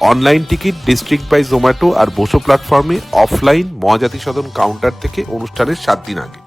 Online ticket district by Zomato আর বসো প্ল্যাটফর্মে offline Mahajati সদন counter থেকে অনুষ্ঠানের সাত দিন আগে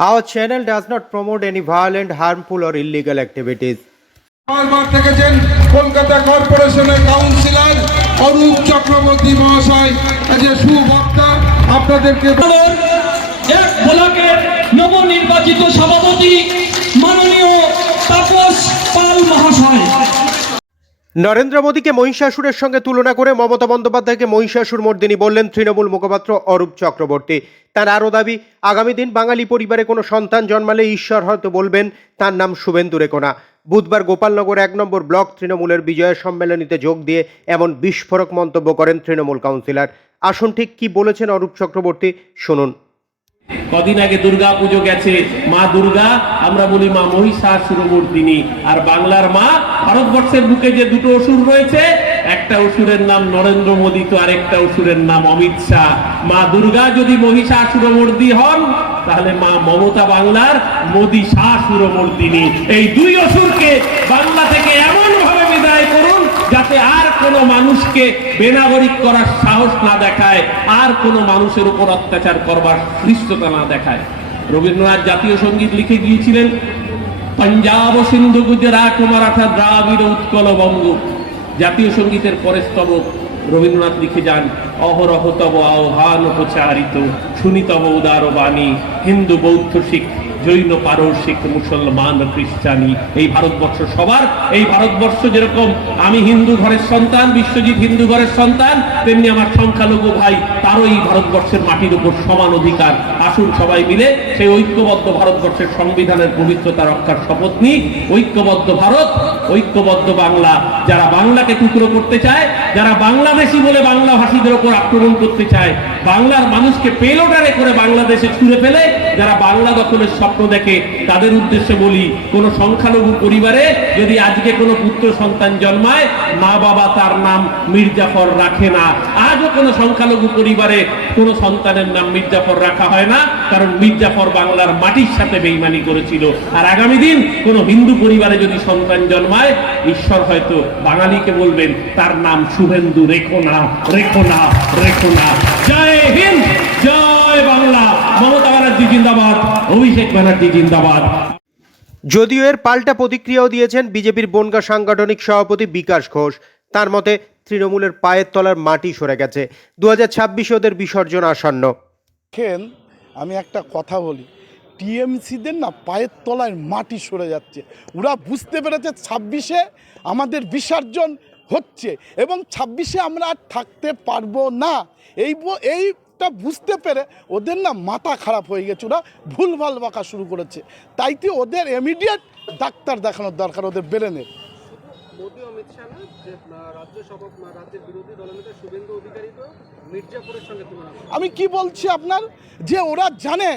Our channel does not promote any violent, harmful, or illegal activities. বারবার থেকেছেন কলকাতা কর্পোরেশনের কাউন্সিলর অরূপ চক্রবর্তী মহাশয় যে সুবক্তা আপনাদেরকে এক ব্লকের নবনির্বাচিত সভাপতি নরেন্দ্র মোদীকে মহিষাসুরের সঙ্গে তুলনা করে মমতা বন্দ্যোপাধ্যায়কে মহিষাসুর মর্দিনী বললেন তৃণমূল মুখপাত্র অরূপ চক্রবর্তী। তার আরও দাবি, আগামী দিন বাঙালি পরিবারে কোনো সন্তান জন্মালে ঈশ্বর হয়তো বলবেন তার নাম শুভেন্দু রেখোনা বুধবার গোপালনগর এক নম্বর ব্লক তৃণমূলের বিজয় সম্মেলনীতে যোগ দিয়ে এমন বিস্ফোরক মন্তব্য করেন তৃণমূল কাউন্সিলর। আসুন ঠিক কি বলেছেন অরূপ চক্রবর্তী, শুনুন। কদিন আগে দুর্গা পুজো গেছে। মা দুর্গা, আমরা বলি মা মহিষাসুরমূর্তিনী আর বাংলার মা ভারতবর্ষের বুকে যে দুটো অসুর রয়েছে, একটা অসুরের নাম নরেন্দ্র মোদী, তো আরেকটা অসুরের নাম অমিত শাহ। মা দুর্গা যদি মহিষাসুরমূর্তি হন, তাহলে মা মমতা বাংলার মোদী শাসুরমূর্তিনী এই দুই অসুরকে বাংলা থেকে এমন যাতে আর কোনো মানুষকে বেনাগরিক করার সাহস না দেখায়, আর কোনো মানুষের উপর অত্যাচার করবার দৃশ্যতা না দেখায়। রবীন্দ্রনাথ জাতীয় সংগীত লিখে গিয়েছিলেন, পঞ্জাব সিন্ধু, গুজরাট, মারাঠা, দ্রাবিড়, উৎকল, বঙ্গ। জাতীয় সঙ্গীতের পরে স্তবক রবীন্দ্রনাথ লিখে যান, অহরহ তব আহ্বান প্রচারিত, শুনি তব উদার বাণী, হিন্দু, বৌদ্ধ শিখ। জৈন পারসিক মুসলমান, খ্রিস্টানি, এই ভারতবর্ষ সবার। এই ভারতবর্ষ যেরকম আমি হিন্দু ঘরের সন্তান, বিশ্বজিৎ হিন্দু ঘরের সন্তান, তেমনি আমার সংখ্যালঘু ভাই তারও এই ভারতবর্ষের মাটির উপর সমান অধিকার। আসুন সবাই মিলে সেই ঐক্যবদ্ধ ভারতবর্ষের সংবিধানের পবিত্রতা রক্ষার শপথ নিই। ঐক্যবদ্ধ ভারত, ঐক্যবদ্ধ বাংলা। যারা বাংলাকে টুকরো করতে চায়, যারা বাংলাদেশি বলে বাংলা ভাষীদের ওপর আক্রমণ করতে চায়, বাংলার মানুষকে পেলোটারে করে বাংলাদেশে ছুঁড়ে ফেলে, যারা বাংলা দখলের স্বপ্ন দেখে, তাদের উদ্দেশ্যে বলি, কোন সংখ্যালঘু পরিবারে যদি আজকে কোনো পুত্র সন্তান জন্মায় মা বাবা তার নাম মির্জাফর রাখে না। আজও কোনো সংখ্যালঘু পরিবারে কোনো সন্তানের নাম মির্জাফর রাখা হয় না, কারণ মির্জাফর বাংলার মাটির সাথে বেইমানি করেছিল। আর আগামী দিন কোনো হিন্দু পরিবারে যদি সন্তান জন্মায়, ঈশ্বর হয়তো বাঙালিকে বলবেন, তার নাম শুভেন্দু, রেখো না রেখো না রেখো না। জয় হিন্দ, জয় বাংলা। মমতা ব্যানার্জি জিন্দাবাদ, অভিষেক ব্যানার্জি জিন্দাবাদ। যদিও এর পাল্টা প্রতিক্রিয়াও দিয়েছেন বিজেপির বনগা সাংগঠনিক সভাপতি বিকাশ ঘোষ। তার মতে তৃণমূলের পায়ের তলার মাটি সরে গেছে। দু হাজার ছাব্বিশে ওদের বিসর্জন আসন্ন। দেখেন আমি একটা কথা বলি, টিএমসিদের না পায়ের তলায় মাটি সরে যাচ্ছে। ওরা বুঝতে পেরেছে ছাব্বিশে আমাদের বিসর্জন হচ্ছে এবং ছাব্বিশে আমরা আর থাকতে পারব না। এই এইটা বুঝতে পেরে ওদের না মাথা খারাপ হয়ে গেছে। ওরা ভুলভাল বাঁকা শুরু করেছে। তাইতে ওদের ইমিডিয়েট ডাক্তার দেখানোর দরকার, ওদের ব্রেনের অমিত রাজ্যের বিরোধী শুভেন্দু মির্জাপুরের সঙ্গে আমি কি বলছি আপনার? যে ওরা জানে,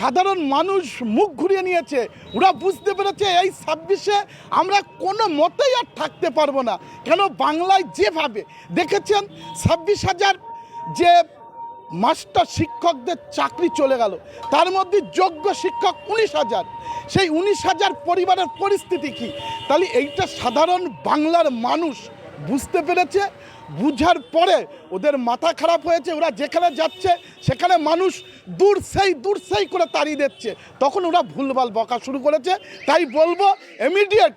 সাধারণ মানুষ মুখ ঘুরিয়ে নিয়েছে, ওরা বুঝতে পেরেছে এই ছাব্বিশে আমরা কোনো মতেই আর থাকতে পারব না। কেন বাংলায় যেভাবে দেখেছেন, ছাব্বিশ হাজার যে মাস্টার শিক্ষকদের চাকরি চলে গেল, তার মধ্যে যোগ্য শিক্ষক উনিশ হাজার। সেই উনিশ হাজার পরিবারের পরিস্থিতি কি? তাহলে এইটা সাধারণ বাংলার মানুষ বুঝতে পেরেছে, বুঝার পরে ওদের মাথা খারাপ হয়েছে, ওরা যেখানে যাচ্ছে, সেখানে মানুষ দূর সেই দূর সেই করে তাড়িয়ে দিচ্ছে। তখন ওরা ভুলভাল বকা শুরু করেছে। তাই বলব ইমিডিয়েট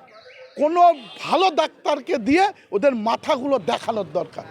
কোনো ভালো ডাক্তারকে দিয়ে ওদের মাথাগুলো দেখানোর দরকার।